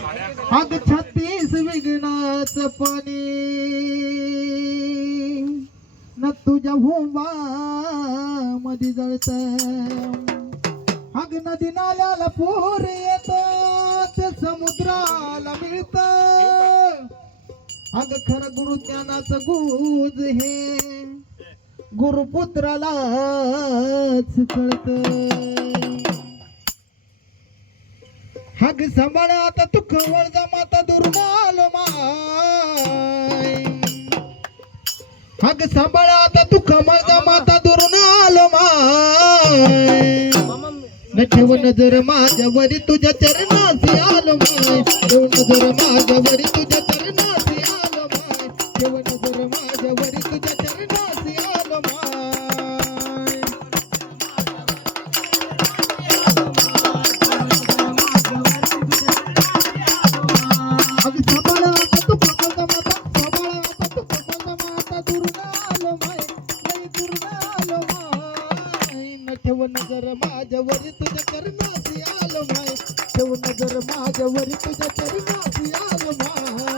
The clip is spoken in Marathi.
अग 36 विघ्नाच पाणी न तुझ्या हुंबा मध्ये जळत. अग नदी नाल्याला पूर येत ते समुद्राला मिळत. अग खर गुरु ज्ञानाचं गुज हे गुरुपुत्रालाच कळत. हग सांभाळ आता तू खवळ जा माता दुर्माल माय. हग सांभाळ आता तू खवळ जा माता दुर्माल माय. न ठेव नजर माझ्यावरी तुझ्या चरणासी आलो माय. ठेव नजर माझ्यावरी तुझ्या चरणासी आलो माय. ठेव नजर माझ्यावरी तुझ्या चरणासी आलो माय. ठेव नजर माझ्यावरी तुझ्या चरणासी आलो माय. ठेव नजर माझ्यावरी तुझ्या चरणासी आलो माय.